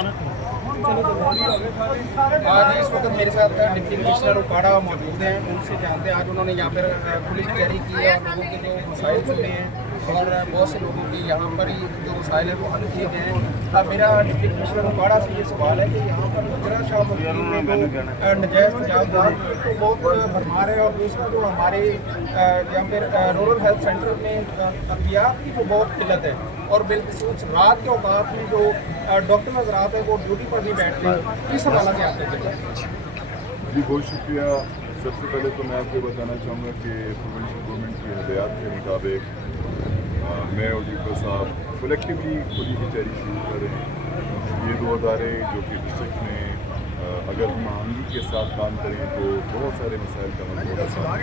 आज इस वक्त मेरे साथ डिप्टी कमिश्नर उपाड़ा मौजूद हैं, उनसे जानते हैं। आज उन्होंने यहाँ पर खुली तैयारी की है और लोगों के जो मसाइल सुने हैं और बहुत से लोगों की यहाँ पर ही जो मसाइल हैं वो हल किए गए हैं। अब मेरा डिप्टी कमिश्नर उपाड़ा से ये सवाल है कि यहाँ पर गुजरा शाह मकीम में जो नजायज़ तजावुज़ात तो बहुत भरमार है और दूसरा जो हमारे यहाँ पर रूरल हेल्थ सेंटर में अहतियात की जो बहुत किल्लत है और बिल्कुल रात के औकात में जो डॉक्टर हज़रात हैं वो ड्यूटी पर नहीं बैठते, इस हवाले से आपको क्या? जी बहुत शुक्रिया। सबसे पहले तो मैं आपको बताना चाहूँगा कि प्रोविंशियल गवर्नमेंट की हदायत के मुताबिक मैं और डीपो साहब कलेक्टिवली खुली कचहरी शुरू कर रहे हैं। ये दो अदारे जो कि डिस्ट्रिक्ट में अगर हम आहंगी के साथ काम करें तो बहुत सारे मसाइल का मतलब होगा।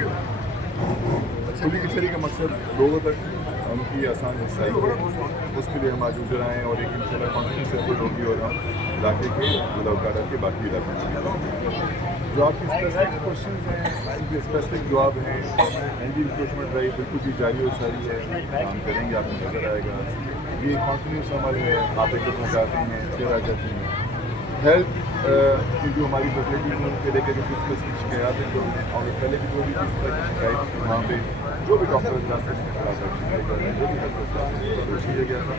खुली कचहरी का मकसद लोगों तक उनकी आसान रसाई हो, उसके लिए हम आज उधर आएँ और एक इंशाल्लाह कॉन्फ्रेंस एफर्ट होगी और हम इलाके के गुलावकाड़ा के बाकी इलाकों में जो आपकी स्पेसिफिक क्वेश्चन हैं उनके स्पेसिफिक जवाब हैं। एंटी इंक्रोचमेंट ड्राइव बिल्कुल भी जारी और सारी है, काम करेंगे, आपको नज़र आएगा। ये कॉन्टिन्यूस अमल है, आप एक दफ़ा जाते हैं फिर आ जाती हैं। हेल्थ की जो हमारी फैसिलिटीज़ हैं उनके लेकर कुछ शिकायत है जो और पहले भी जो भी शिकायत थी वहाँ पर जो भी डॉक्टर जो भी किया गया था।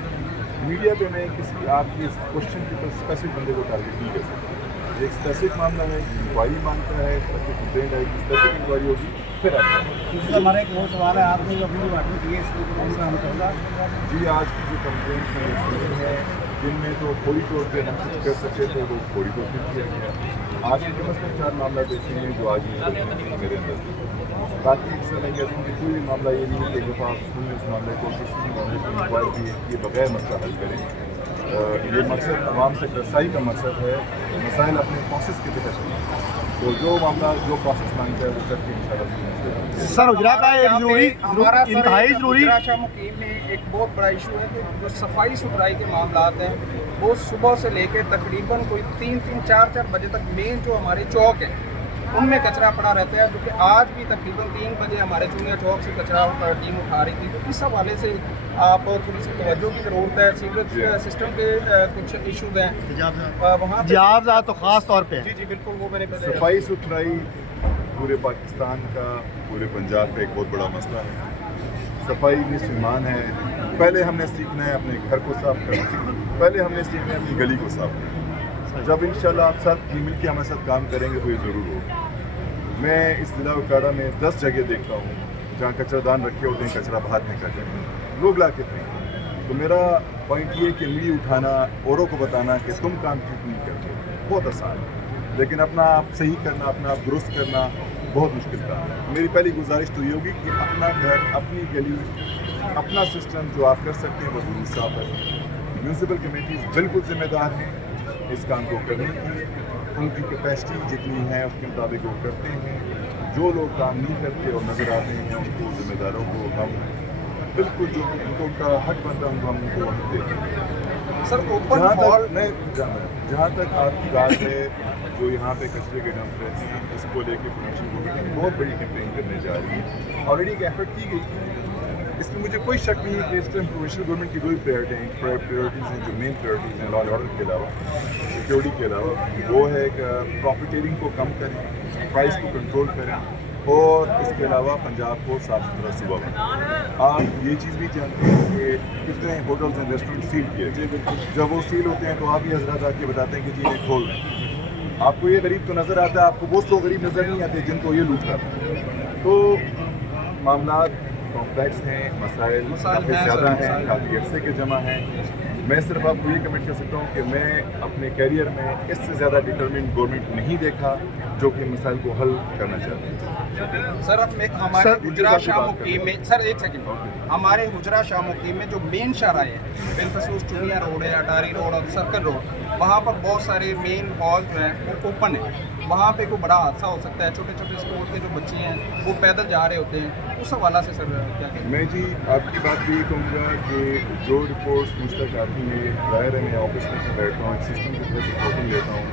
मीडिया पे मैं किसी आपकी इस क्वेश्चन के ऊपर स्पेसिफिक बंदे को टारगेट नहीं कर सकता। एक स्पेसिफिक मामला है, इंक्वायरी मांगता है, कंप्लेंट आएगी, स्पेसिफिक इंक्वायरी होगी, फिर आता है। हमारा एक वो सवाल है, आपने जो अपनी बात की है इसके ऊपर हम कहूँगा जी आज की जो कंप्लेंट है जिनमें तो थोड़ी तौर पर हम कुछ कर सकते थे वो थोड़ी तौर पर किया गया। आज के कम अज़ कम 4 मामला ऐसे हैं जो आज मेरे अंदर बाकी एक समय कहते हैं कि कोई भी मामला ये नहीं है कि एक दफ़ा आप सुन इस मामले को किसी भी मामले को इंक्वायरी किए बगैर मसला हल करें। ये मकसद आवाम तक रसाई का मकसद है, मसाइल अपने प्रोसेस के तहत तो जो मामला जो प्रोसेस मांगता है वो करके इंशाल्लाह। सर उजरा का एक इंतहाई ज़रूरी गुजरा शाह मुकीम में एक बहुत बड़ा इशू है कि जो सफाई सुथराई के मामलात हैं वो सुबह से लेकर तकरीबन कोई 3-4 बजे तक मेन जो हमारे चौक है उनमें कचरा पड़ा रहता है, जो कि आज भी तकरीबन 3 बजे हमारे जूनियर चौक से कचरा टीम उठा रही थी। तो इस हवाले से आप थोड़ी सी तवज्जो की ज़रूरत है। सीवरेज सिस्टम के कुछ इशूज़ हैं वहाँ जायज़ा तो ख़ास तौर पे जी बिल्कुल वो मैंने सफाई सुथराई पूरे पाकिस्तान का पूरे पंजाब का एक बहुत बड़ा मसला है। सफाई निस्फ़ ईमान है। पहले हमने सीखना है अपने घर को साफ़ करना, पहले हमने सीखना है अपनी गली को साफ़ करना। जब इंशाल्लाह आप सब मिल के हमारे साथ काम करेंगे तो ये ज़रूर होगा। मैं इस ज़िला उकाड़ा में 10 जगह देखता हूँ जहाँ कचरादान रखे होते हैं, कचरा बाहर निकल जाते हैं, लोग ला के फेंकते। तो मेरा पॉइंट ये कि मीडिया उठाना, औरों को बताना कि तुम काम ठीक नहीं करते बहुत आसान है, लेकिन अपना आप सही करना, अपना आप दुरुस्त करना बहुत मुश्किल काम है। मेरी पहली गुजारिश तो ये होगी कि अपना घर, अपनी गली, अपना सिस्टम जो आप कर सकते हैं वो ज़रूर साफ है। म्यूनसिपल कमेटीज़ बिल्कुल ज़िम्मेदार हैं इस काम को करने की, उनकी कैपेसिटी जितनी है उसके मुताबिक वो करते हैं। जो लोग काम नहीं करते और नज़र आते हैं उनको ज़िम्मेदारों को हम बिल्कुल जो उनको उनका हक बनता है उनको हम उनको वक्त देते हैं। सर ओपन हॉल में जहाँ तक आपकी बात है जो यहाँ पे कचरे के डंप रहते हैं इसको लेके प्रोविंशियल गवर्नमेंट बहुत बड़ी कैंपेन करने जा रही है। ऑलरेडी एक एफर्ट की गई, इसमें मुझे कोई शक नहीं है कि इस टाइम प्रोविंशियल गवर्नमेंट की कोई प्रायोरिटीज़ हैं जो मेन प्रायोरिटीज़ हैं लॉ एंड ऑर्डर के अलावा, सिक्योरिटी के अलावा, वो है कि प्रॉफिटेरिंग को कम करें, प्राइस को कंट्रोल करें और इसके अलावा पंजाब को साफ सुथरा सूबा बनाएं। आप ये चीज़ भी जानते हैं कि कितने होटल्स एंड रेस्टोरेंट सील किए, जब वो सील होते हैं तो आप ही हजरात आके बताते हैं कि जी ये खोल दें। आपको ये गरीब तो नज़र आता है, आपको वो 100 गरीब नज़र नहीं आते जिनको ये लूट रहा है। तो मामला कॉम्प्लेक्स हैं, मसाइल काफ़ी ज़्यादा हैं, काफ़ी अरसे के जमा हैं। मैं सिर्फ आपको ये कमेंट कर सकता हूँ कि मैं अपने कैरियर में इससे ज़्यादा डिटरमिन्ड गवर्नमेंट नहीं देखा जो कि मसाइल को हल करना चाहते हैं। सर अब हमारे गुजरा शाह मुकीम में सर एक सेकंड, हमारे गुजरा शाह मुकीम में जो मेन शाहराए हैं बिलखसूस चुनिया रोड है, अटारी रोड और सर्कल रोड, वहाँ पर बहुत सारे मेन हॉल जो हैं वो ओपन है। वहाँ पे कोई बड़ा हादसा हो सकता है, छोटे छोटे स्कूल के जो बच्चे हैं वो पैदल जा रहे होते हैं, उस हवाला से सर क्या कहें? मैं जी आपकी बात भी ये कहूँगा कि जो रिपोर्ट्स मुझ तक आती है, ज़ाहिर है मैं ऑफिस में बैठता हूँ, सिस्टम की तरफ रिपोर्टिंग लेता हूँ।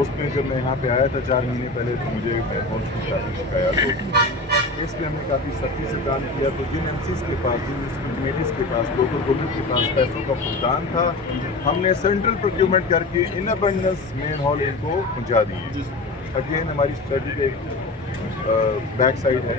उसमें जब मैं यहाँ पे आया था 4 महीने पहले तो मुझे टेलीफोन की काफ़ी शिकायत होती। اس پہ ہم نے کافی سختی سے کام کیا. تو جن MCs کے پاس, جن کمیٹیز کے پاس, لوکل گورنمنٹ کے پاس پیسوں کا فقدان تھا, ہم نے سینٹرل پروکیورمنٹ کر کے ان ابنڈنس مین ہال ان کو پہنچا دیے. اگین ہماری اسٹریٹجی پہ بیک سائڈ ہے,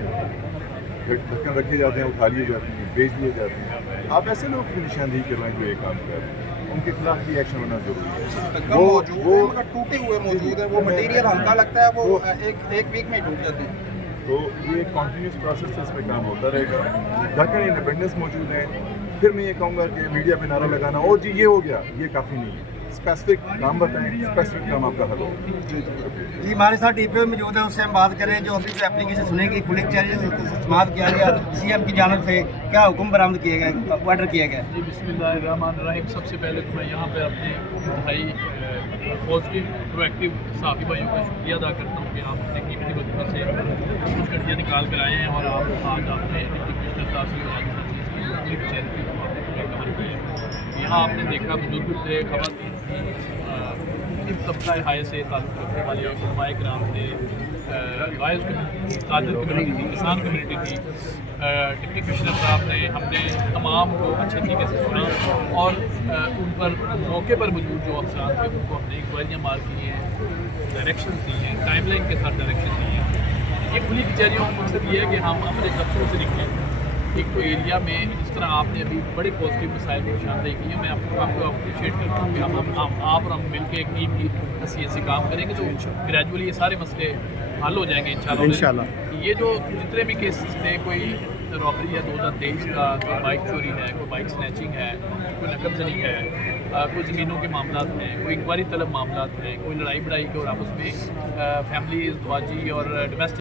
ڈھکن رکھے جاتے ہیں, اٹھا لیے جاتے ہیں, بیچ دیے جاتے ہیں. آپ ایسے لوگ کی نشاندہی کروائیں جو یہ کام کر رہے ہیں, ان کے خلاف بھی ایکشن ہونا ضروری ہے. وہ ٹوٹے ہوئے موجود ہے, وہ مٹیریل ہلکا لگتا ہے, وہ ایک ویک میں ٹوٹ جاتے ہیں. تو یہ ایک کنٹینیوس پروسیس سے اس پہ کام ہوتا رہے گا. ڈھکن انڈیپینڈنس موجود ہے. پھر میں یہ کہوں گا کہ میڈیا پہ نعرہ لگانا او جی یہ ہو گیا, یہ کافی نہیں ہے. اسپیسیفک کام بتائیں, اسپیسیفک کام آپ کا حل ہوگا. جی ہمارے ساتھ DPO موجود ہے, اس سے ہم بات کریں جو ابھی سے اپلیکیشن سنیں گی کھلی چیلنج استعمال کیا گیا CM کی جانب سے, کیا حکم برآمد کیے گئے, آرڈر کیا گیا؟ جی بسم اللہ الرحمن الرحیم. سب سے پہلے تو میں یہاں پہ اپنے انتہائی پازیٹیو پرو ایکٹیو صحافی بھائیوں کا شکریہ ادا کرتا ہوں کہ آپ اپنے قیمتی وقت میں سے کچھ گھنٹیاں نکال کر آئے ہیں اور آج آپ نے ڈپٹی کمشنر صاحب سے اور چیز کی چیریٹی کو آپ نے کور کی ہے. یہاں آپ نے دیکھا بزرگ تھے, خواتین تھیں, طبقہ ہائے سے تعلق رکھنے والے علماء کرام تھے, وائز کمیونٹی, تاجر کمیونٹی تھی, کسان کمیونٹی تھی. ڈپٹی کمشنر صاحب نے, ہم نے تمام کو اچھے طریقے سے سنا اور ان پر موقع پر موجود جو افسران تھے ان کو ہم نے انکوائریاں مار کی ہیں, ڈائریکشن دی ہیں, ٹائم لائن کے ساتھ ڈائریکشن دی ہیں. یہ کھلی کچہریوں کا مقصد یہ ہے کہ ہم اپنے دفتروں سے نکلیں ایک تو ایریا میں جس طرح آپ نے ابھی بڑے پازیٹیو مسائل کی نشاندہی کی ہے. میں آپ کو اپریشیٹ کرتا ہوں کہ آپ اور ہم مل کے ایک ٹیم کی حیثیت سے کام کریں گے تو گریجولی یہ سارے مسئلے حل ہو جائیں گے انشاءاللہ. یہ جو جتنے بھی کیسز تھے, کوئی رابری ہے 2023 کا, کوئی بائک چوری ہے, کوئی بائک سنیچنگ ہے, کوئی نقب زنی ہے, کوئی زمینوں کے معاملات ہیں, کوئی انکوائری طلب معاملات ہیں, کوئی لڑائی بڑائی کے اور آپس میں فیملی ازدواجی اور ڈومیسٹک